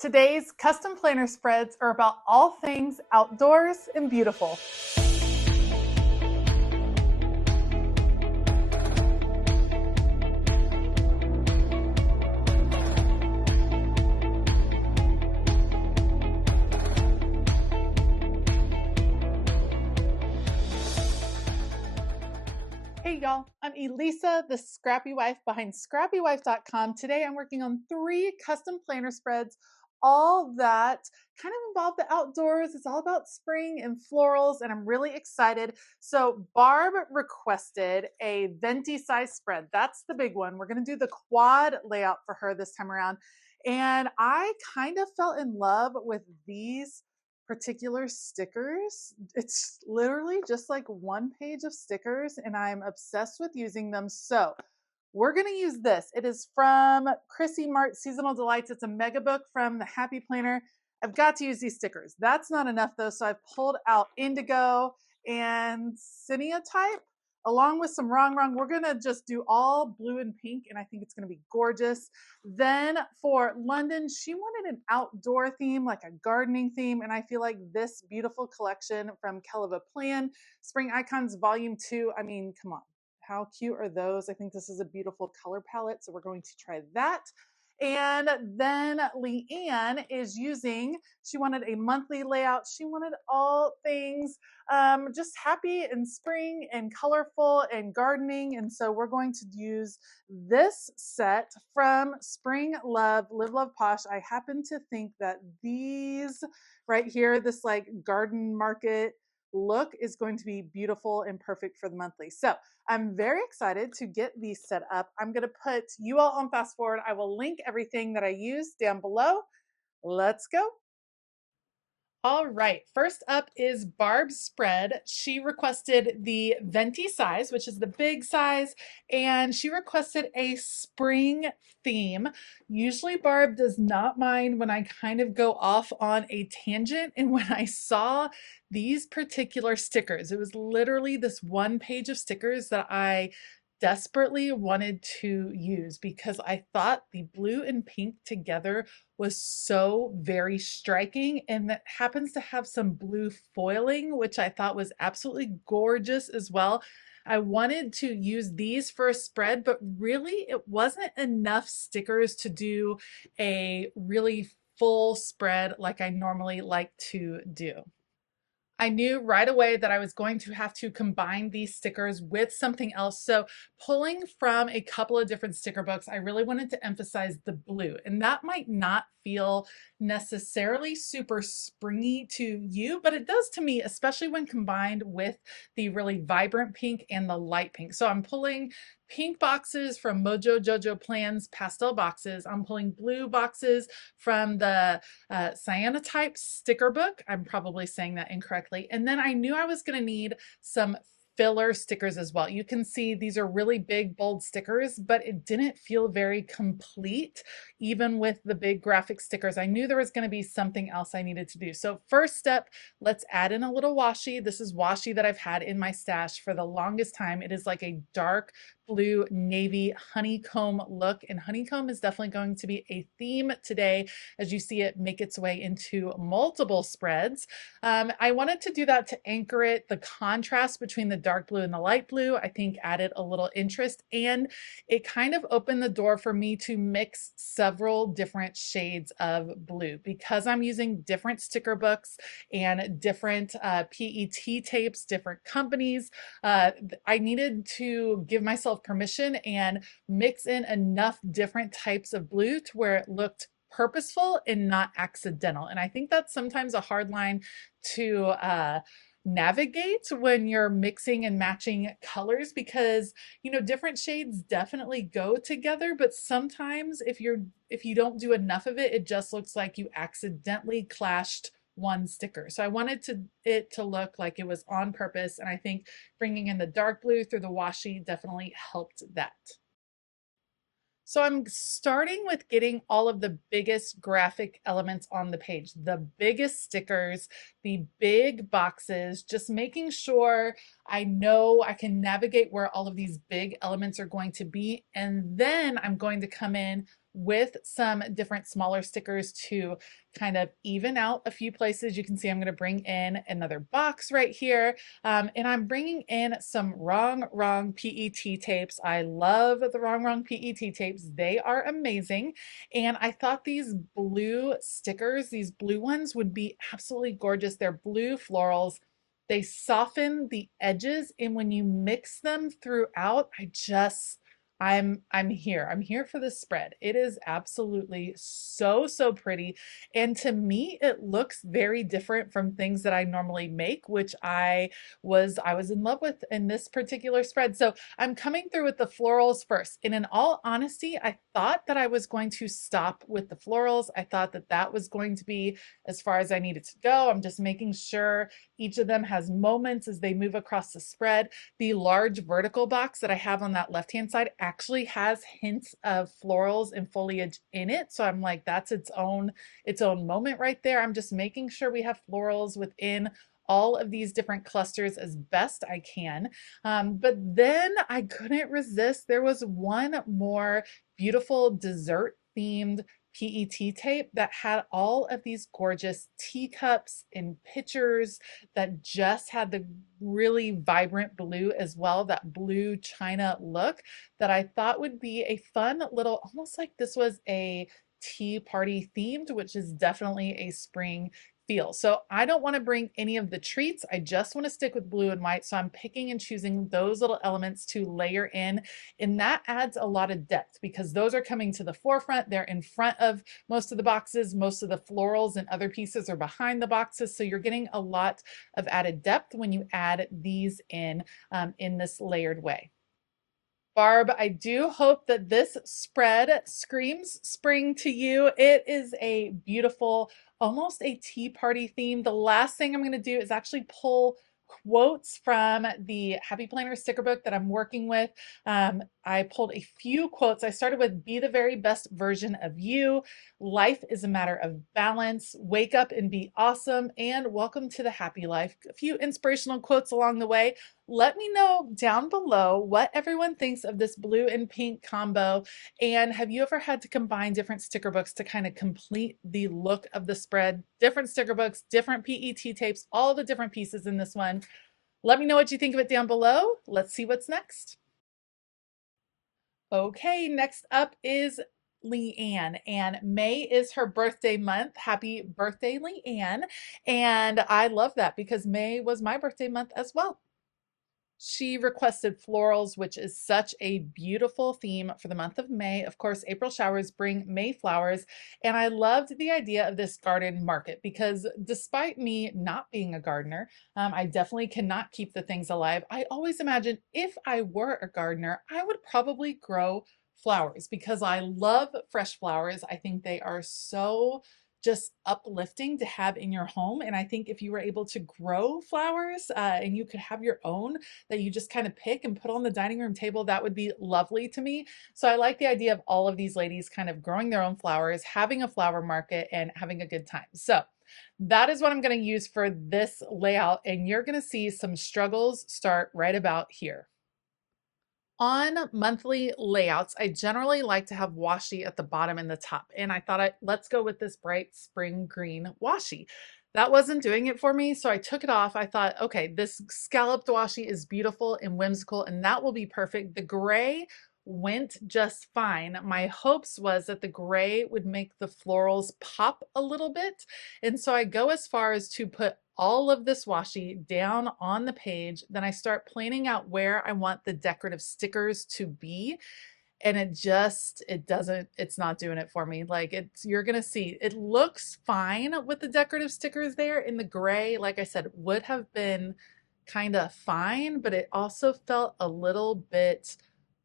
Today's custom planner spreads are about all things outdoors and beautiful. Hey y'all, I'm Elisa, the Scrappy Wife behind ScrappyWife.com. Today I'm working on 3 custom planner spreads, all that kind of involve the outdoors. It's all about spring and florals, and I'm really excited. So Barb requested a venti size spread. That's the big one. We're gonna do the quad layout for her this time around. And I kind of fell in love with these particular stickers. It's literally just like one page of stickers, and I'm obsessed with using them. So we're going to use this. It is from Chrissy Mart Seasonal Delights. It's a mega book from the Happy Planner. I've got to use these stickers. That's not enough though, so I've pulled out indigo and Cinnea type along with some wrong. We're going to just do all blue and pink, and I think it's going to be gorgeous. Then for London, she wanted an outdoor theme, like a gardening theme, and I feel like this beautiful collection from Keleva Plan, Spring Icons Volume 2, I mean, come on. How cute are those? I think this is a beautiful color palette, so we're going to try that. And then Leanne is using, she wanted a monthly layout. She wanted all things just happy and spring and colorful and gardening. And so we're going to use this set from Spring Love, Live Love Posh. I happen to think that these right here, this like garden market look is going to be beautiful and perfect for the monthly. So I'm very excited to get these set up. I'm going to put you all on fast forward. I will link everything that I use down below. Let's go. All right, first up is Barb's spread. She requested the venti size, which is the big size, and she requested a spring theme. Usually Barb does not mind when I kind of go off on a tangent, and when I saw these particular stickers, it was literally this one page of stickers that I desperately wanted to use because I thought the blue and pink together was so very striking, and that happens to have some blue foiling, which I thought was absolutely gorgeous as well. I wanted to use these for a spread, but really it wasn't enough stickers to do a really full spread like I normally like to do. I knew right away that I was going to have to combine these stickers with something else. So pulling from a couple of different sticker books, I really wanted to emphasize the blue, and that might not feel necessarily super springy to you, but it does to me, especially when combined with the really vibrant pink and the light pink. So I'm pulling pink boxes from Mojo Jojo Plans pastel boxes. I'm pulling blue boxes from the cyanotype sticker book. I'm probably saying that incorrectly. And then I knew I was going to need some filler stickers as well. You can see these are really big, bold stickers, but it didn't feel very complete, even with the big graphic stickers. I knew there was going to be something else I needed to do. So first step, let's add in a little washi. This is washi that I've had in my stash for the longest time. It is like a dark blue navy honeycomb look, and honeycomb is definitely going to be a theme today as you see it make its way into multiple spreads. I wanted to do that to anchor it. The contrast between the dark blue and the light blue, I think, added a little interest, and it kind of opened the door for me to mix several different shades of blue because I'm using different sticker books and different PET tapes, different companies. I needed to give myself permission and mix in enough different types of blue to where it looked purposeful and not accidental. And I think that's sometimes a hard line to navigate when you're mixing and matching colors because different shades definitely go together, but sometimes if you don't do enough of it, it just looks like you accidentally clashed one sticker. So I wanted it to look like it was on purpose, and I think bringing in the dark blue through the washi definitely helped that. So I'm starting with getting all of the biggest graphic elements on the page, the biggest stickers, the big boxes, just making sure I know I can navigate where all of these big elements are going to be. And then I'm going to come in with some different smaller stickers to kind of even out a few places. You can see I'm going to bring in another box right here. And I'm bringing in some wrong PET tapes. I love the wrong PET tapes. They are amazing. And I thought these blue stickers, these blue ones, would be absolutely gorgeous. They're blue florals. They soften the edges, and when you mix them throughout, I'm here. I'm here for this spread. It is absolutely so pretty. And to me, it looks very different from things that I normally make, which I was in love with in this particular spread. So I'm coming through with the florals first. And in all honesty, I thought that I was going to stop with the florals. I thought that that was going to be as far as I needed to go. I'm just making sure each of them has moments as they move across the spread. The large vertical box that I have on that left-hand side actually has hints of florals and foliage in it. So I'm like, that's its own moment right there. I'm just making sure we have florals within all of these different clusters as best I can. But then I couldn't resist. There was one more beautiful dessert themed PET tape that had all of these gorgeous teacups and pitchers that just had the really vibrant blue as well, that blue china look that I thought would be a fun little, almost like this was a tea party themed, which is definitely a spring feel. So I don't want to bring any of the treats. I just want to stick with blue and white. So I'm picking and choosing those little elements to layer in. And that adds a lot of depth because those are coming to the forefront. They're in front of most of the boxes. Most of the florals and other pieces are behind the boxes. So you're getting a lot of added depth when you add these in this layered way. Barb, I do hope that this spread screams spring to you. It is a beautiful, almost a tea party theme. The last thing I'm going to do is actually pull quotes from the Happy Planner sticker book that I'm working with. I pulled a few quotes. I started with "Be the very best version of you," "Life is a matter of balance," "Wake up and be awesome," and "Welcome to the happy life." A few inspirational quotes along the way. Let me know down below what everyone thinks of this blue and pink combo. And have you ever had to combine different sticker books to kind of complete the look of the spread? Different sticker books, different PET tapes, all the different pieces in this one. Let me know what you think of it down below. Let's see what's next. Okay, next up is Leanne, and May is her birthday month. Happy birthday, Leanne. And I love that because May was my birthday month as well. She requested florals, which is such a beautiful theme for the month of May. Of course, April showers bring May flowers. And I loved the idea of this garden market because despite me not being a gardener, I definitely cannot keep the things alive. I always imagine if I were a gardener, I would probably grow flowers because I love fresh flowers. I think they are so just uplifting to have in your home. And I think if you were able to grow flowers and you could have your own that you just kind of pick and put on the dining room table, that would be lovely to me. So I like the idea of all of these ladies kind of growing their own flowers, having a flower market, and having a good time. So that is what I'm going to use for this layout. And you're going to see some struggles start right about here. On monthly layouts, I generally like to have washi at the bottom and the top. And I thought, let's go with this bright spring green washi. That wasn't doing it for me, so I took it off. I thought, okay, this scalloped washi is beautiful and whimsical, and that will be perfect. The gray went just fine. My hopes was that the gray would make the florals pop a little bit. And so I go as far as to put all of this washi down on the page. Then I start planning out where I want the decorative stickers to be. And it's not doing it for me. Like you're going to see, it looks fine with the decorative stickers there in the gray. Like I said, would have been kind of fine, but it also felt a little bit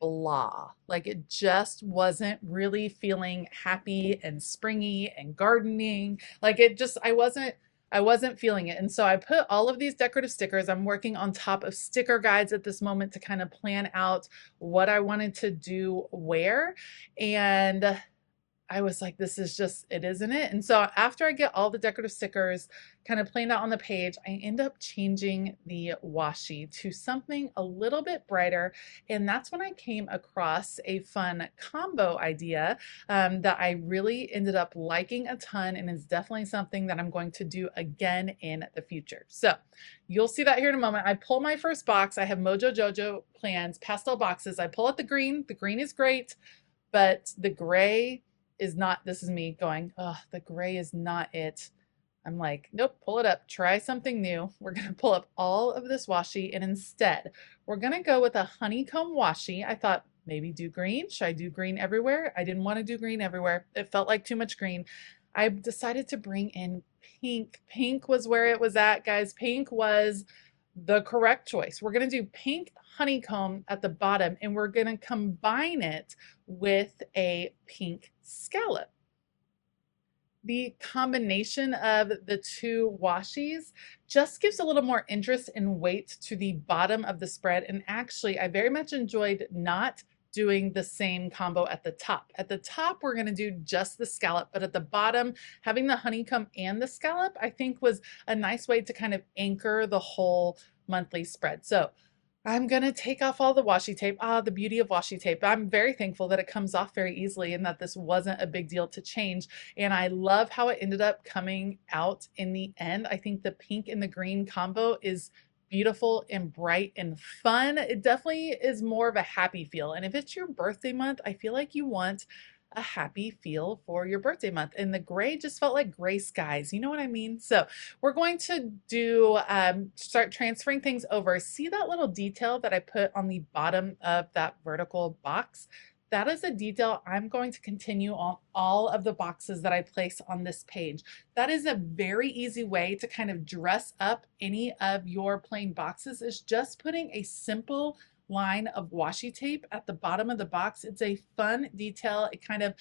blah. Like it just wasn't really feeling happy and springy and gardening. Like I wasn't feeling it. And so I put all of these decorative stickers. I'm working on top of sticker guides at this moment to kind of plan out what I wanted to do where. And I was like, this is just, it isn't it? And so after I get all the decorative stickers kind of planned out on the page, I end up changing the washi to something a little bit brighter. And that's when I came across a fun combo idea that I really ended up liking a ton, and is definitely something that I'm going to do again in the future. So you'll see that here in a moment. I pull my first box. I have Mojo Jojo plans, pastel boxes. I pull out the green. The green is great, but the gray is not. This is me going, oh, the gray is not it. I'm like, nope, pull it up, try something new. We're gonna pull up all of this washi, and instead we're gonna go with a honeycomb washi. I thought maybe do green. Should I do green everywhere? I didn't want to do green everywhere. It felt like too much green. I decided to bring in pink. Pink was where it was at, guys. Pink was the correct choice. We're gonna do pink honeycomb at the bottom, and we're gonna combine it with a pink scallop. The combination of the two washes just gives a little more interest and weight to the bottom of the spread. And actually, I very much enjoyed not doing the same combo at the top. At the top, we're going to do just the scallop, but at the bottom, having the honeycomb and the scallop, I think was a nice way to kind of anchor the whole monthly spread. So I'm gonna take off all the washi tape. Ah, the beauty of washi tape. I'm very thankful that it comes off very easily and that this wasn't a big deal to change. And I love how it ended up coming out in the end. I think the pink and the green combo is beautiful and bright and fun. It definitely is more of a happy feel. And if it's your birthday month, I feel like you want a happy feel for your birthday month. And the gray just felt like gray skies. You know what I mean? So we're going to do, start transferring things over. See that little detail that I put on the bottom of that vertical box? That is a detail I'm going to continue on all of the boxes that I place on this page. That is a very easy way to kind of dress up any of your plain boxes, is just putting a simple line of washi tape at the bottom of the box. It's a fun detail. It kind of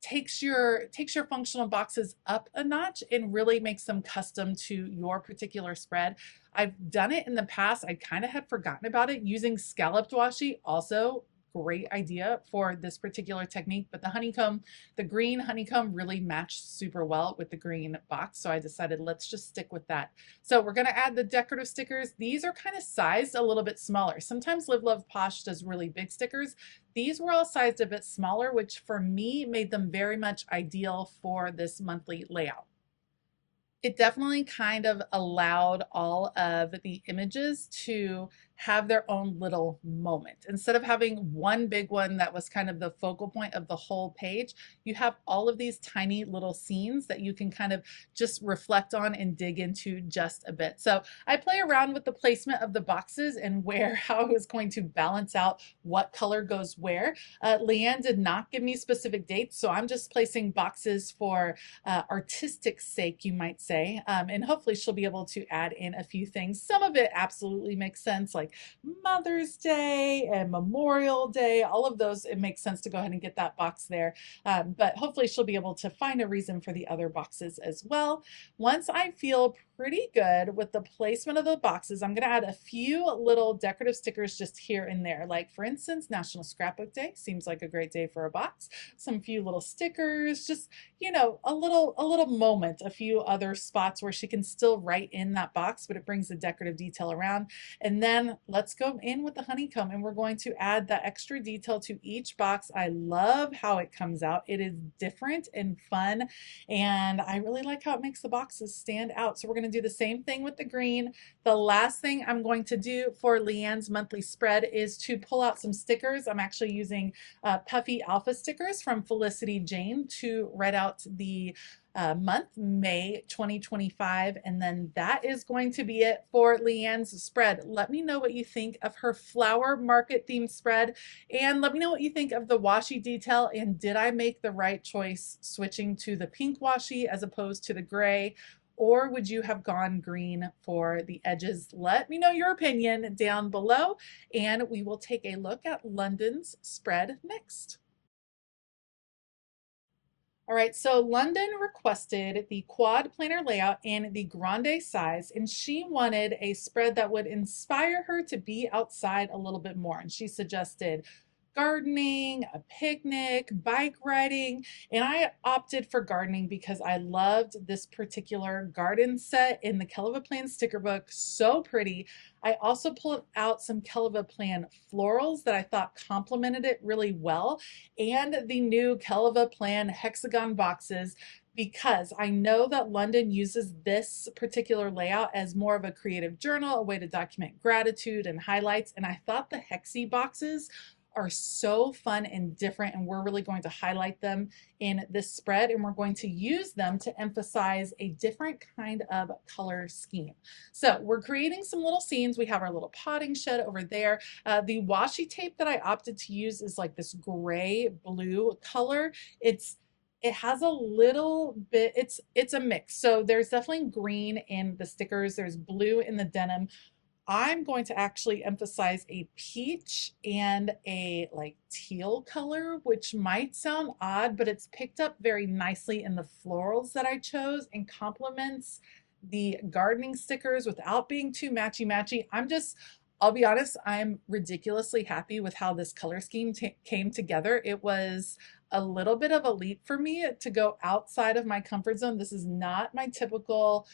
takes your functional boxes up a notch and really makes them custom to your particular spread. I've done it in the past. I kind of had forgotten about it using scalloped washi. Also great idea for this particular technique, but the green honeycomb really matched super well with the green box, so I decided let's just stick with that. So we're going to add the decorative stickers. These are kind of sized a little bit smaller. Sometimes Live Love Posh does really big stickers. These were all sized a bit smaller, which for me made them very much ideal for this monthly layout. It definitely kind of allowed all of the images to have their own little moment. Instead of having one big one that was kind of the focal point of the whole page, you have all of these tiny little scenes that you can kind of just reflect on and dig into just a bit. So I play around with the placement of the boxes and how I was going to balance out what color goes where. Leanne did not give me specific dates, so I'm just placing boxes for artistic sake, you might say, and hopefully she'll be able to add in a few things. Some of it absolutely makes sense, like Mother's Day and Memorial Day, all of those, it makes sense to go ahead and get that box there, but hopefully she'll be able to find a reason for the other boxes as well. Once I feel pretty good with the placement of the boxes, I'm going to add a few little decorative stickers just here and there. Like for instance, National Scrapbook Day seems like a great day for a box. Some few little stickers, just, you know, a little moment, a few other spots where she can still write in that box, but it brings the decorative detail around. And then let's go in with the honeycomb, and we're going to add that extra detail to each box. I love how it comes out. It is different and fun, and I really like how it makes the boxes stand out. So we're going to do the same thing with the green. The last thing I'm going to do for Leanne's monthly spread is to pull out some stickers. I'm actually using Puffy Alpha stickers from Felicity Jane to write out the month, May 2025, and then that is going to be it for Leanne's spread. Let me know what you think of her flower market themed spread, and let me know what you think of the washi detail, and did I make the right choice switching to the pink washi as opposed to the gray, or would you have gone green for the edges? Let me know your opinion down below, and we will take a look at London's spread next. All right, so London requested the quad planner layout in the grande size, and she wanted a spread that would inspire her to be outside a little bit more. And she suggested gardening, a picnic, bike riding, and I opted for gardening because I loved this particular garden set in the Kelva Plan sticker book. So pretty. I also pulled out some Kelva Plan florals that I thought complemented it really well, and the new Kelva Plan hexagon boxes because I know that London uses this particular layout as more of a creative journal, a way to document gratitude and highlights. And I thought the hexie boxes are so fun and different, and we're really going to highlight them in this spread, and we're going to use them to emphasize a different kind of color scheme. So we're creating some little scenes. We have our little potting shed over there. The washi tape that I opted to use is like this gray blue color. It has a little bit, it's a mix. So there's definitely green in the stickers, there's blue in the denim. I'm going to actually emphasize a peach and a like teal color, which might sound odd, but it's picked up very nicely in the florals that I chose and complements the gardening stickers without being too matchy. I'll be honest, I'm ridiculously happy with how this color scheme came together. It was a little bit of a leap for me to go outside of my comfort zone. This is not my typical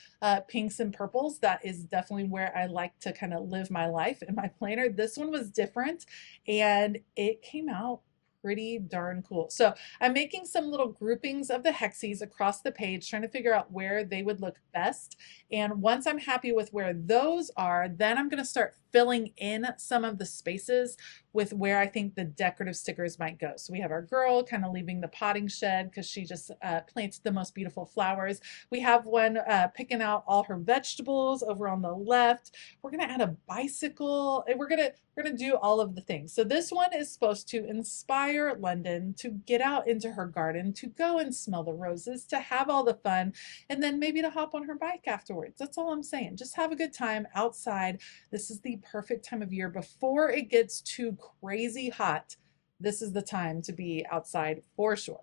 pinks and purples. That is definitely where I like to kind of live my life in my planner. This one was different and it came out pretty darn cool. So I'm making some little groupings of the hexies across the page, trying to figure out where they would look best. And once I'm happy with where those are, then I'm going to start filling in some of the spaces with where I think the decorative stickers might go. So we have our girl kind of leaving the potting shed because she just planted the most beautiful flowers. We have one picking out all her vegetables over on the left. We're going to add a bicycle, and we're going to do all of the things. So this one is supposed to inspire London to get out into her garden, to go and smell the roses, to have all the fun, and then maybe to hop on her bike afterwards. That's all I'm saying. Just have a good time outside. This is the perfect time of year before it gets too crazy hot. This is the time to be outside for sure.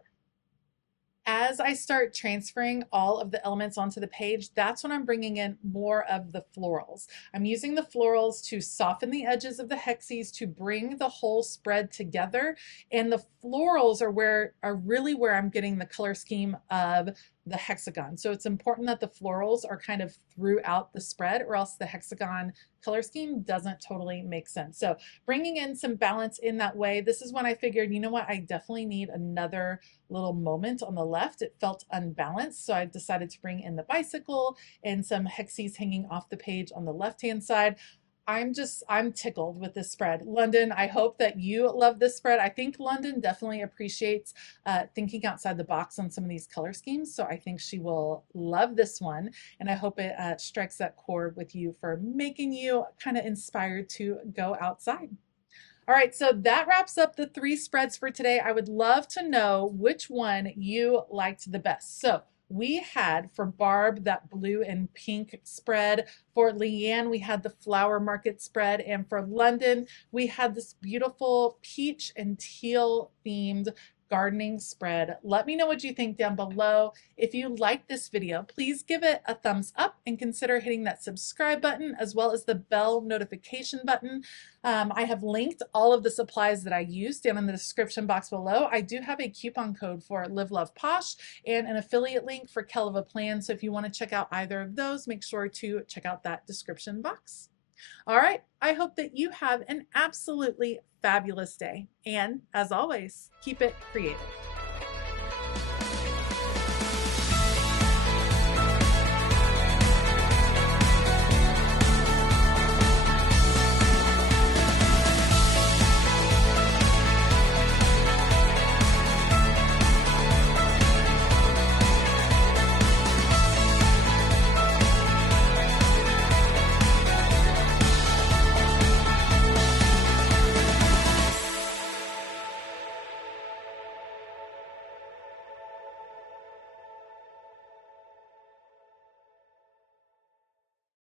As I start transferring all of the elements onto the page, that's when I'm bringing in more of the florals. I'm using the florals to soften the edges of the hexies to bring the whole spread together. And the florals are really where I'm getting the color scheme of the hexagon. So it's important that the florals are kind of throughout the spread, or else the hexagon color scheme doesn't totally make sense. So bringing in some balance in that way, this is when I figured, you know what, I definitely need another little moment on the left. It felt unbalanced, so I decided to bring in the bicycle and some hexies hanging off the page on the left-hand side. I'm tickled with this spread. London, I hope that you love this spread. I think London definitely appreciates thinking outside the box on some of these color schemes, so I think she will love this one, and I hope it strikes that chord with you for making you kind of inspired to go outside. All right, so that wraps up the 3 spreads for today. I would love to know which one you liked the best. So we had for Barb that blue and pink spread. For Leanne, we had the flower market spread. And for London, we had this beautiful peach and teal themed gardening spread. Let me know what you think down below. If you like this video, please give it a thumbs up and consider hitting that subscribe button as well as the bell notification button. I have linked all of the supplies that I used down in the description box below. I do have a coupon code for Live Love Posh and an affiliate link for Kelva Plan. So if you want to check out either of those, make sure to check out that description box. All right, I hope that you have an absolutely fabulous day. And as always, keep it creative.